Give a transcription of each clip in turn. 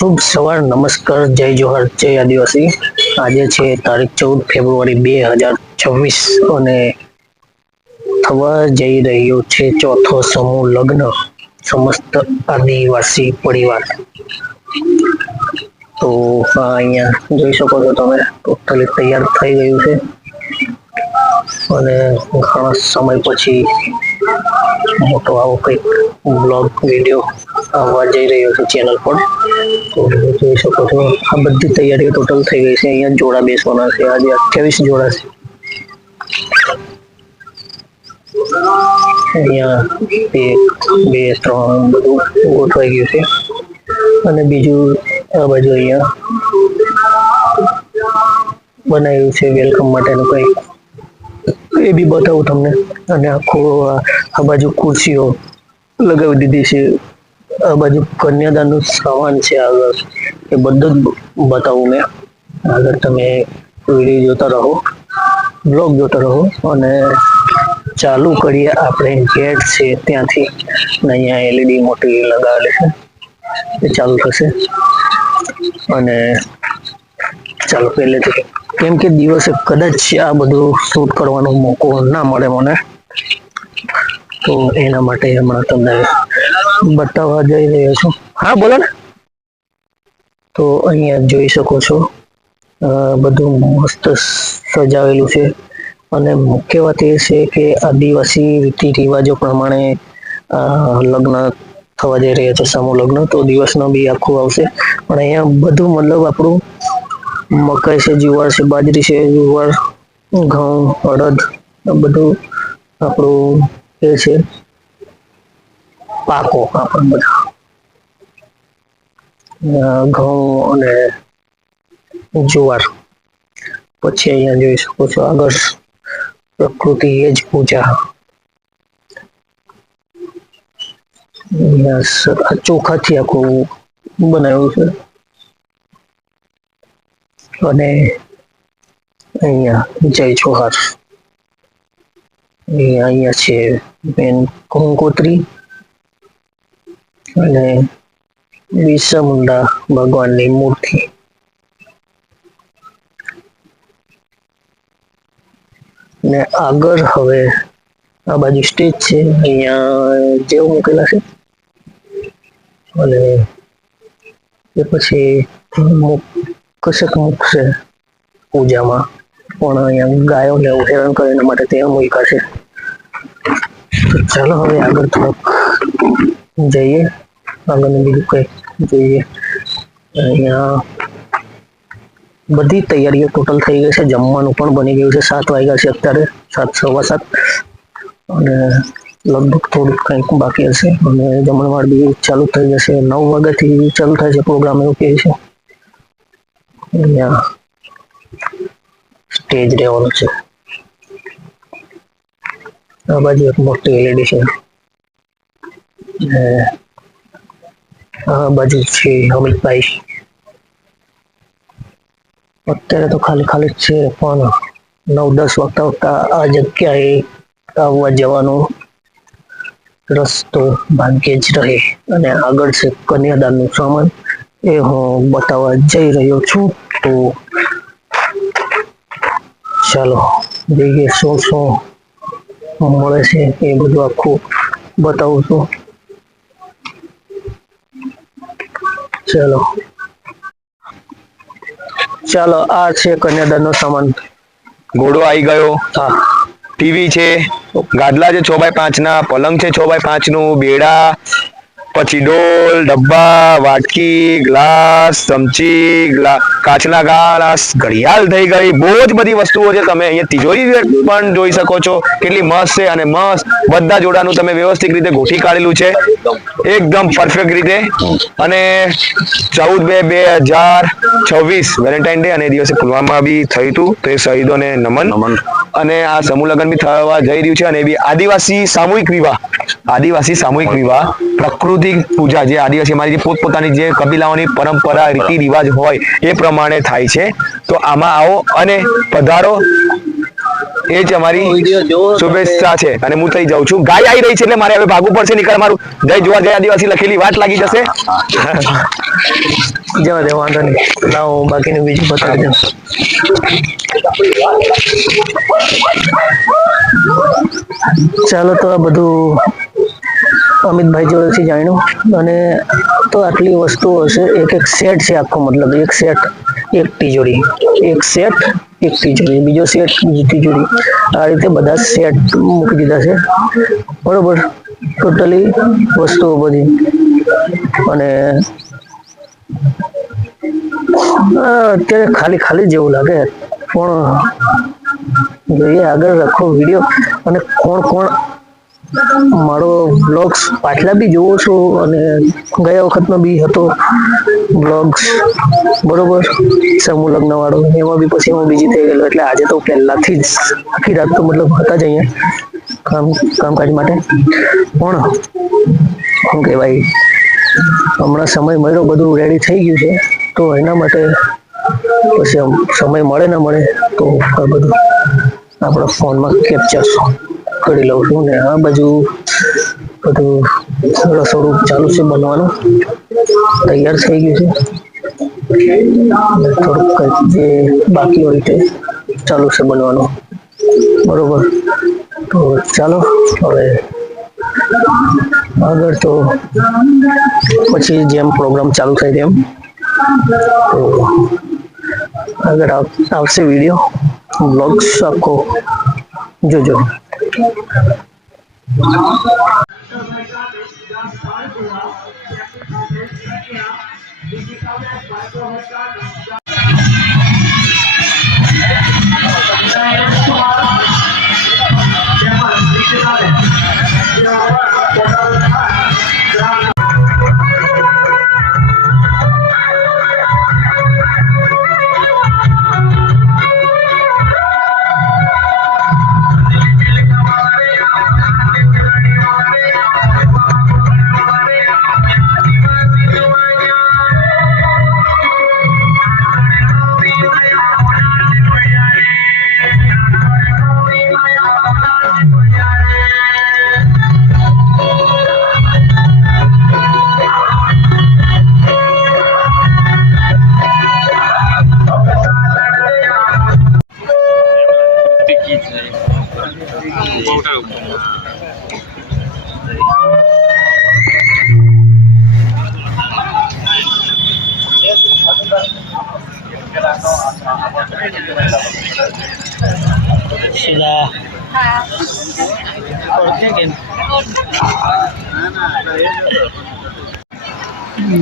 શુભ સવાર, નમસ્કાર, જય જોહર, જય આદિવાસી. આજે છે તારીખ ચૌદ ફેબ્રુઆરી બે હજાર છવ્વીસ અને થવા જઈ રહ્યો છે ચોથો સમૂહ લગ્ન, સમસ્ત આદિવાસી પરિવાર. તો હા અહીંયા જોઈ શકો છો તમે ટોટલી તૈયાર થઈ ગયું છે. અને ઘણા સમય પછી મોટો આવો કંઈક બ્લોગ વીડિયો આવવા જઈ રહ્યો છે ચેનલ પર. તો જોઈ શકો છો. આ બધી તૈયારીઓ ટોટલ થઈ ગઈ છે. અહીંયા જોડા બેસવાના છે. આજે અઠ્યાવીસ જોડા છે. અહીંયા એક બે, ત્રણ બધું ગોઠવાઈ ગયું છે. અને બીજું આ બાજુ અહીંયા બનાવ્યું છે. વેલકમ માટેનું કંઈક. એ બી બતાવું તમને. અને આખો આ બાજુ ખુરશીઓ લગાવી દીધી છે. આ બાજુ કન્યાદાનનું સામાન છે આગળ. એ બધું જ બતાવું મેં. આગળ તમે વીડિયો જોતા રહો, બ્લોગ જોતા રહો અને ચાલુ કરીએ આપણે ગેટ છે ત્યાંથી. અને અહીંયા એલઈડી મોટી લગાવેલી છે. એ ચાલુ થશે. અને ચાલુ પહેલેથી કેમ કે દિવસે કદાચ આ બધું શૂટ કરવાનો મોકો ના મળે મને. તો એના માટે હમણાં તમને બતાવવા જઈ રહ્યો છું. હા, બોલો ને. તો અહીંયા જોઈ શકો છો બધું મસ્ત સજાવેલું છે. અને મુખ્ય વાત એ છે કે આદિવાસી રીતિ રિવાજો પ્રમાણે લગ્ન થવા જઈ રહ્યા છે સમૂહ લગ્ન. તો દિવસનો બી આખું આવશે. પણ અહીંયા બધું મતલબ આપણું મકાઈ છે, જુવાર છે, બાજરી છે, જુવાર, ઘઉં અડદ બધું આપણું એ છે. પાકો આપણે બધા. ઘઉં અને જુવાર. પછી અહીંયા જોઈ શકો છો આગળ પ્રકૃતિ એ જ પૂજા. ચોખાથી આખું બનાવ્યું છે. અને અહીંયા જય જોહાર એ અહીંયા છે બેન કંકોત્રી. અને બિરસા ભગવાનની મૂર્તિ. ને આગળ હવે આ બાજુ સ્ટેજ છે, અહીંયા જેવ મૂકેલા છે. અને એ પછી કશક મૂકશે પૂજામાં. પણ અહીંયા ગાયોને એવું હેરાન કરે એના માટે ત્યાં મૂક્યા છે ચાલો હવે આગળ થોડોક જઈએ. આગળનું બીજું કંઈક જોઈએ. અહીંયા બધી તૈયારીઓ ટોટલ થઈ ગઈ છે. જમવાનું પણ બની ગયું છે. સાત વાગ્યા છે અત્યારે. સાત, સવા સાત. અને લગભગ થોડુંક કંઈક બાકી હશે. અને જમણવાર બી ચાલુ થઈ જશે. નવ વાગ્યાથી ચાલુ થાય છે પ્રોગ્રામ એવું કહે છે. અહીંયા સ્ટેજ રહેવાનું છે. આ બાજુ એક મોટી એલઈડી છે. આ બાજુ છે અમિતભાઈ. અત્યારે તો ખાલી ખાલી જ છે, પણ નવ દસ વાગતા આવતા આ જગ્યાએ આવવા જવાનો રસ્તો ભાગ્યે જ રહે. અને આગળ છે કન્યાદાનનું સામાન. એ હું બતાવવા જઈ રહ્યો છું, તો ચાલો જોઈએ શું શું મળે છે એ બધું આખું બતાવું છું. ચાલો. ચાલો આ છે કન્યાદાનનો સામાન ઘોડો આવી ગયો. હા. ટીવી છે. ગાદલા છે છ બાય પાંચ ના પલંગ છે છ બાય પાંચનું બેડા પછી ડોલ, ડબ્બા, વાટકી, ગ્લાસ, ચમચી કાચના ગ્લાસ ઘડિયાળ થઈ ગઈ. બહુ જ બધી વસ્તુઓ છે તમે અહીંયા તિજોરી પણ જોઈ શકો છો. કેટલી મસ્ત છે અને મસ્ત બધા જોડાનું તમે વ્યવસ્થિત રીતે ગોઠી કાઢેલું છે. એકદમ પરફેક્ટ રીતે. અને ચૌદ બે બે હજાર છવ્વીસ વેલેન્ટાઇન ડે અને એ દિવસે પુલવામા બી થયું હતું. તો એ શહીદોને નમન. અને આ સમૂહ લગ્ન બી થવા જઈ રહ્યું છે અને એવી આદિવાસી સામૂહિક વિવાહ. આદિવાસી સામૂહિક વિવાહ પ્રકૃતિ પૂજા, જે આદિવાસી અમારી જે પોતપોતાની જે કબીલાઓની પરંપરા, રીતિ રિવાજ હોય, એ પ્રમાણે થાય છે. તો આમાં આવો અને પધારો. એ જ અમારી શુભેચ્છા છે. અને હું થઈ જાઉં છું. ગાય આવી રહી છે એટલે મારે હવે ભાગવું પડશે નીકળ મારું જય જોવા જય આદિવાસી લખેલી વાત લાગી જશે. જવા દે, વાંધો નહીં. લાવો બાકીનું બીજું બતાવી દઉં. ચાલો તો આ બધું અમિતભાઈ જોડેથી જાણ્યું. અને તો આટલી વસ્તુઓ હશે, એક એક સેટ છે આખો મતલબ, એક સેટ એક તિજોરી. એક સેટ એક તિજોરી. બીજો સેટ બીજી તિજોરી. આ રીતે બધા સેટ મૂકી દીધા છે. બરોબર? ટોટલી વસ્તુઓ બધી. અને અત્યારે ખાલી ખાલી જેવું લાગે. પણ જોઈએ? આગળ રાખો વીડિયો અને કોણ કોણ મારો બ્લોગ્સ પાછલા બી જોવો છો? અને ગયા વખતનો બી હતો બ્લોગ્સ બરોબર? સમૂહ લગ્ન વાળો એમાં બી પછી હું બીજી થઈ ગયેલો. એટલે આજે તો પહેલાથી જ આખી રાત તો મતલબ હતા જ અહીંયા કામ, કામકાજ માટે. પણ શું કહેવાય? હમણાં સમય મળ્યો, બધું રેડી થઈ ગયું છે. તો એના માટે પછી આમ સમય મળે ના મળે તો આ બધું આપણા ફોનમાં કેપ્ચર કરી લઉં છું ને આ બાજુ બધું રસોડું ચાલુ છે બનવાનું. તૈયાર થઈ ગયું છે. થોડુંક કંઈક જે બાકી હોય તે ચાલુ છે બનવાનું. બરોબર. તો ચાલો, હવે આગળ તો પછી જેમ પ્રોગ્રામ ચાલુ થાય તેમ. તો આગળ આવ- આવશે વીડિયો બ્લોગ્સ આખો જોજો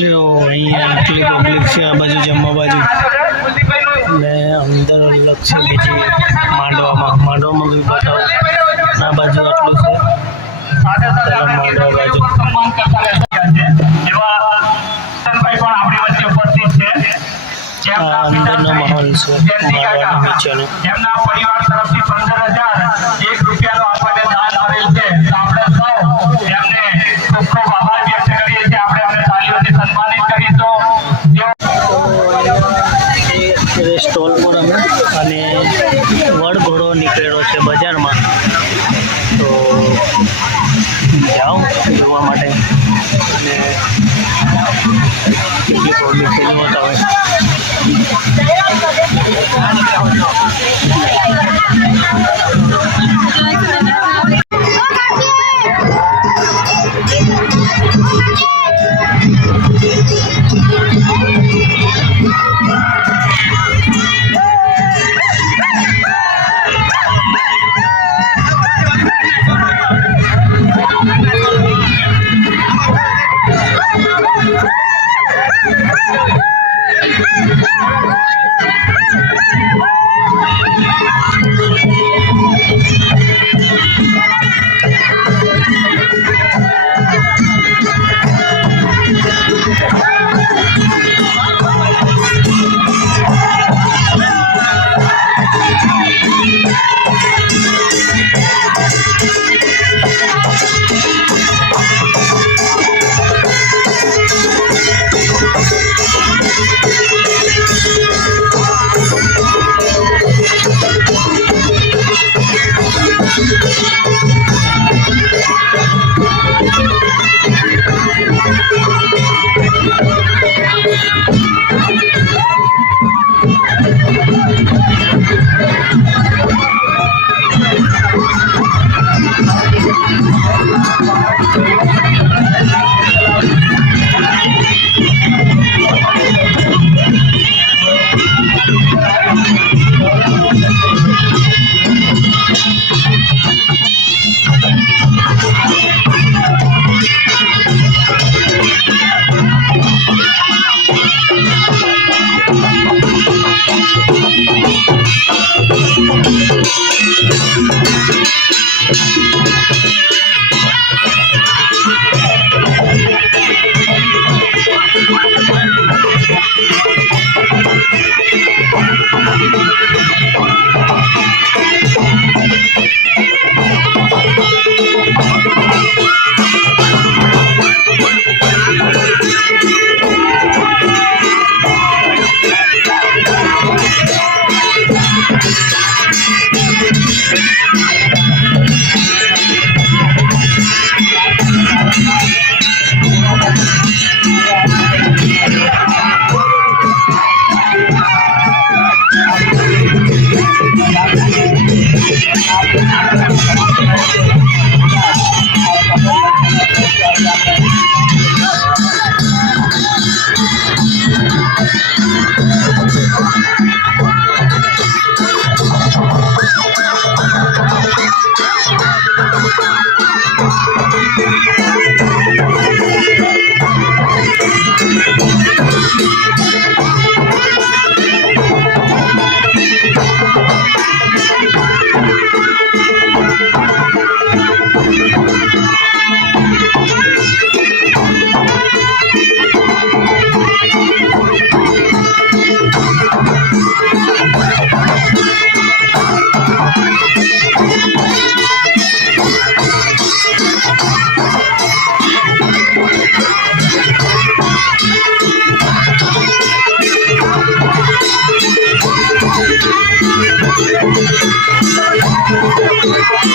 જો, અહીંયા આટલી પબ્લિક છે, આ બાજુ જમવા બાજુ. ને અંદર અલગ છે માંડવામાં માંડવામાં બી બતાવું. આ બાજુ આટલું છે. માંડવા બાજુ. અંદરનો માહોલ છે માંડવાનો નીચેનો બજારમાં. તો જાઓ જોવા માટે. અને કેટલી પ્રોબ્લેમ થઈ નહોતા હોય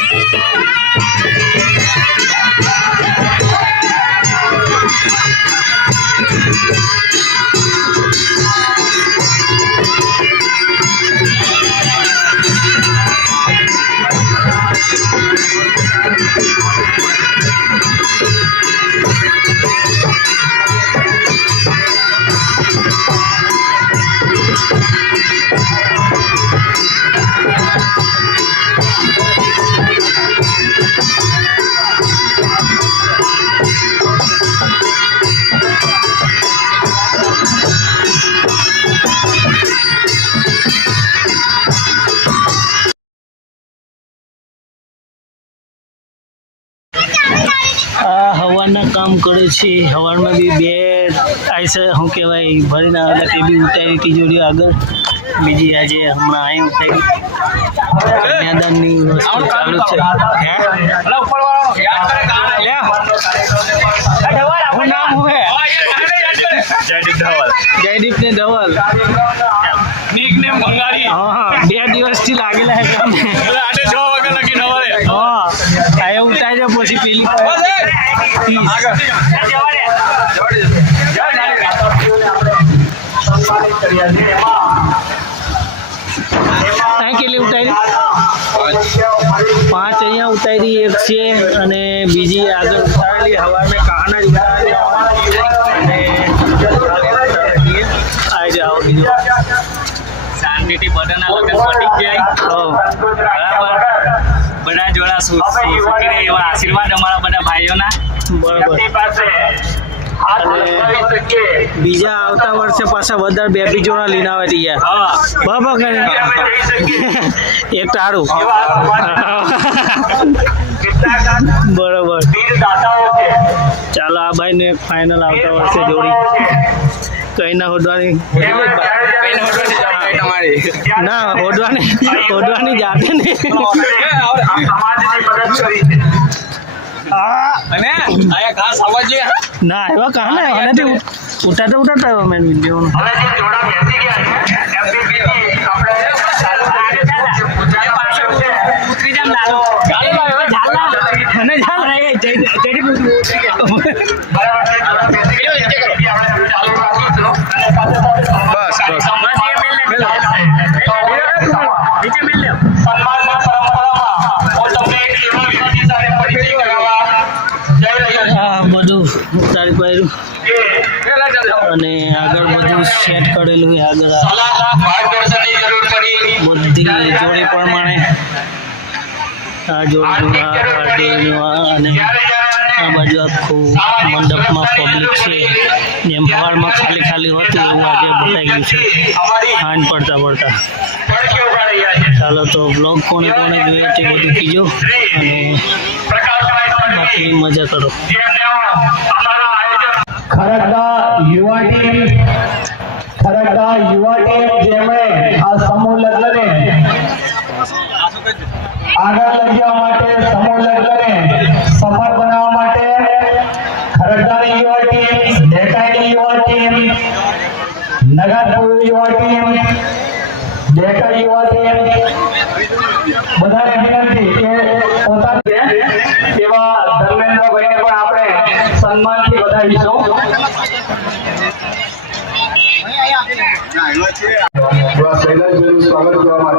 Yeah! કામ કરે છે. હવારમાં બી બે આઈ શું કહેવાય ભરીને આવેલા તે બી ઉતારી તિજોરીઓ આગળ. બીજી આજે હમણાં અહીં ઉતારી કન્યાદાનની વસ્તુ ચાલુ છે. જયદીપ ને ધવલ હા હા. બે દિવસથી લાગેલા છે કામ હા આ ઉતારી દે પછી પેલી આ કેટલી ઉતારી પાંચ અહીંયા ઉતારી એક છે અને બીજી આગળ ઉતારેલી હવાને કાના જ ઉતારેલી અને આ જાઓ બીજું. શાંતિથી બધાના લગ્ન પતી જાય. બરાબર. બધા જોડા સુખી રહે એવા આશીર્વાદ અમારા બધા ભાઈઓના. બરાબર. બીજા આવતા વર્ષે પાછા વધારે બે બી જોડા લઈને આવે તૈયાર હા બરાબર એક તારું. બરોબર. ચાલો આ ભાઈ ને ફાઇનલ આવતા વર્ષે જોડી. કઈ ના હોદવાની ના હોદવાની હોદવાની જાતે ને અને આયા ખાસ જોઈએ ના એવા કા ને આનાથી ઉઠાતા ઉઠાતા આવ્યો મેં. વીડિયો ઉતરી જામ લાલો આગળ બધું સેટ કરેલું છે આગળ બધી જોડી પ્રમાણે આ જોડી આ જોડી અને આ બાજુ આખું મંડપમાં પબ્લિક છે. જેમ હવારમાં ખાલી ખાલી હતું એવું આજે બતાવી ગયું છે. હાન પડતા પડતા. ચાલો તો બ્લોગ કોને કોને જોઈએ તે બધું કીજો અને બાકી મજા કરો. ખરગદા યુવા ટીમ ખરગદા યુવા ટીમ જેમણે આ સમૂહ લગ્નને આગળ લઈ જવા માટે, સમૂહ લગ્નને સફળ બનાવવા માટે ખરગદાની યુવા ટીમ ડેકાઈની યુવા ટીમ નગરપુર યુવા ટીમ ડેકા યુવા ટીમ, બધાને વિનંતી સ્વાગત કરવા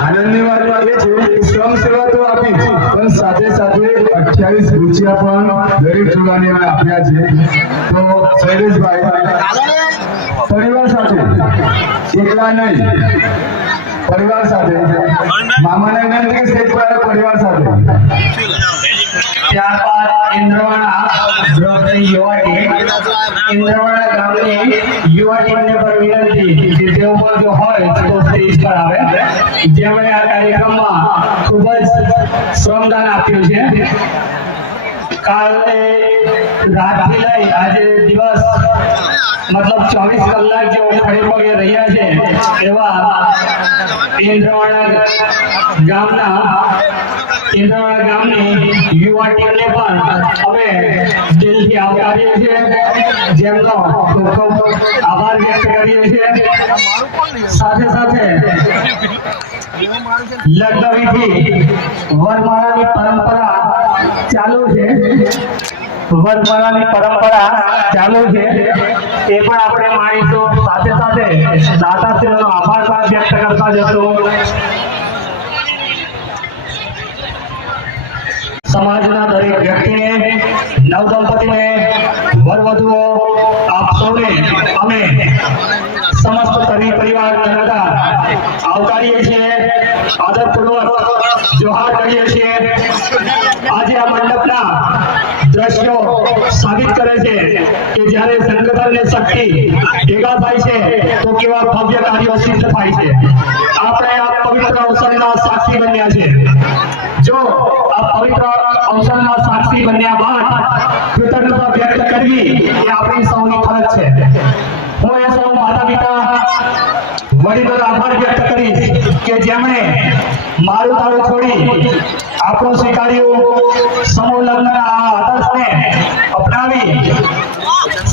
આનંદની વાત એ છે શ્રમ સેવા તો આપી પણ સાથે સાથે અઠ્યાવીસ રૂપિયા પણ દરેક જોડાની આપ્યા છે. તો શૈલેષભાઈ, પરિવાર સાથે, એકલા નહીં, પરિવાર સાથે, મામાને વિનંતી કે સ્ટેજ પર પરિવાર સાથે? ત્યારબાદ ગામની યુવા પણ આવે. જેમણે આ કાર્યક્રમમાં ખૂબ જ શ્રમદાન આપ્યું છે. કાલે રાતથી લઈ આજે દિવસ, મતલબ ચોવીસ કલાક જેઓ ખડે પગે રહ્યા છે, એવા ઇન્દ્રવાણા ગામના, ઇન્દ્રવાડા ગામની યુવા ટીમને પણ અમે દિલથી આવકારીએ છીએ. જેમનો ખૂબ ખૂબ આભાર વ્યક્ત કરીએ છીએ. સાથે સાથે લગ્ન વિધિ વરમાળાની પરંપરા ચાલુ છે. વરમાળાની પરંપરા ચાલુ છે. એ પણ આપણે માણીશું. સાથે સાથે દાતાશ્રીનો આભાર પણ વ્યક્ત કરતા જશું. સમાજના દરેક વ્યક્તિને, નવદંપતિને, વરવધુઓ, આપ સૌને અમે સમસ્ત પરિવાર આવકારીએ છીએ. આદરપૂર્વક જોહાર કરીએ બન્યા છે. જો આ પવિત્ર અવસરના સાક્ષી બન્યા બાદ કૃતજ્ઞતા વ્યક્ત કરવી એ આપણી સૌની ફરજ છે. હું એ સૌ માતા પિતા વડીલો આભાર વ્યક્ત કે જેમણે મારું તારું છોડી આપણો સ્વીકાર્યો સમૂહ લગ્નના આ આદર્શને અપનાવી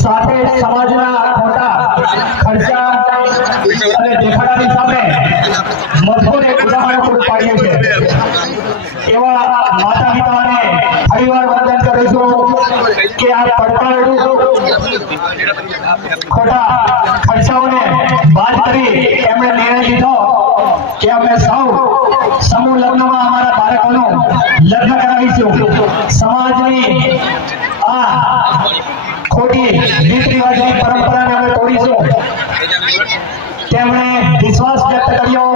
સાથે સમાજના ખોટા ખર્ચા અને દેખાડાની સામે મજબૂત એક ઉદાહરણ પૂરું પાડ્યું છે એવા માતા પિતાને ફરીવાર વંદન કરું છું કે આ પડકારરૂપ ખોટા ખર્ચાઓને બાદ કરી એમણે નિર્ણય લીધો. કે અમે સૌ સમૂહ લગ્નમાં અમારા બાળકોનું લગ્ન કરાવીશું. સમાજની આ ખોટી રીત રિવાજની પરંપરાને અમે તોડીશું. તેમણે વિશ્વાસ વ્યક્ત કર્યો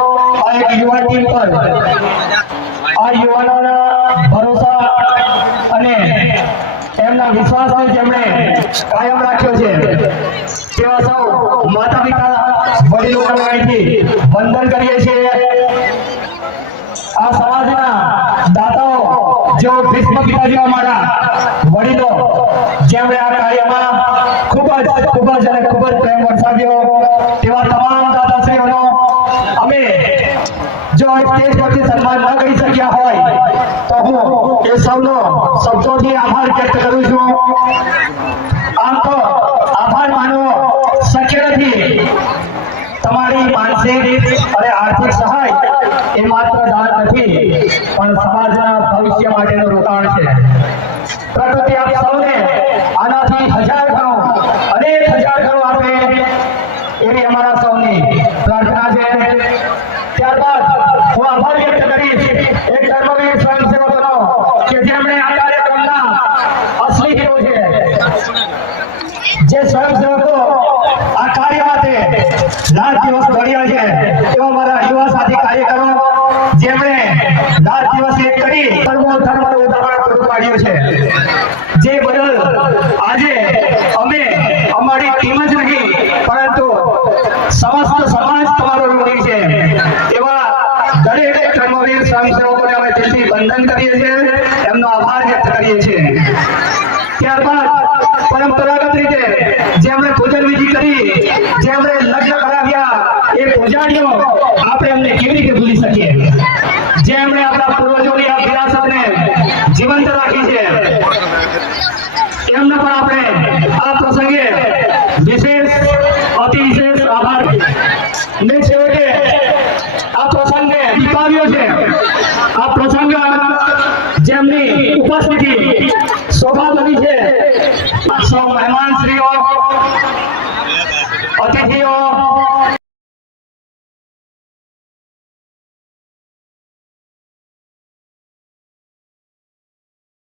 આ એક યુવા ટીમ પર. આ યુવાનોના ભરોસા અને એમના વિશ્વાસને જેમણે કાયમ રાખ્યો છે. સૌ માતા પિતા વડીલો અહીંથી વંદન કરીએ છીએ. આ સમાજના દાતાઓ, જેઓ ભીષ્મ પિતાજી અમારા વડીલો, જેમણે આ કાર્યમાં ખૂબ જ ખૂબ જ અને ખૂબ જ પ્રેમ વરસાવ્યો. તેવા તમામ દાદાશ્રીઓનો અમે જો સ્ટેજ સન્માન ન કરી શક્યા હોય, તો હું એ સૌનો શબ્દોથી આભાર વ્યક્ત કરું છું આમ તો આભાર માનવો શક્ય નથી તમારી માનસિક અને આર્થિક સહાય એ માત્ર દાન નથી પણ સમાજના ભવિષ્ય માટેનું રોકાણ છે પ્રકૃતિ આપ સૌને આનાથી હજાર ગણો અનેક હજાર ગણો આપે એવી અમારા સૌની પ્રાર્થના છે ત્યારબાદ હું આભાર વ્યક્ત કરીશ એક ધર્મવીર સ્વયંસેવકોનો કે જેમણે આ કાર્યક્રમના અસલી હીરો છે જે સ્વયંસેવકો આ કાર્ય માટે રાત દિવસ દોડ્યા છે. એવા મારા યુવા સાથી કાર્યકરો, જેમણે રાત દિવસ એક કરી ધર્મો ધર્મનું ઉદાહરણ પૂરું પાડ્યું છે. જે બદલ આજે અમે અમારી ટીમ જ નહીં, પરંતુ સમસ્ત સમાજ તમારો ઋણી છે. એવા દરેક કર્મવીર સ્વયંસેવકોને અમે દિલથી વંદન કરીએ છીએ. એમનો આભાર વ્યક્ત કરીએ છીએ. ત્યારબાદ રીતે જે પૂજન વિધિ કરી, જે લગ્ન કરાવ્યા, એ પૂજાડીઓ આપણે એમને કેવી રીતે ભૂલી શકીએ? જે આપણા પૂર્વજોની આ વિરાસતને જીવંત રાખી છે, એમને પણ આપણે આ પ્રસંગે વિશેષ, અતિ વિશેષ આભાર. ને છેવટે આ પ્રસંગે દીપાવ્યો છે. આ પ્રસંગ જેમની ઉપસ્થિતિ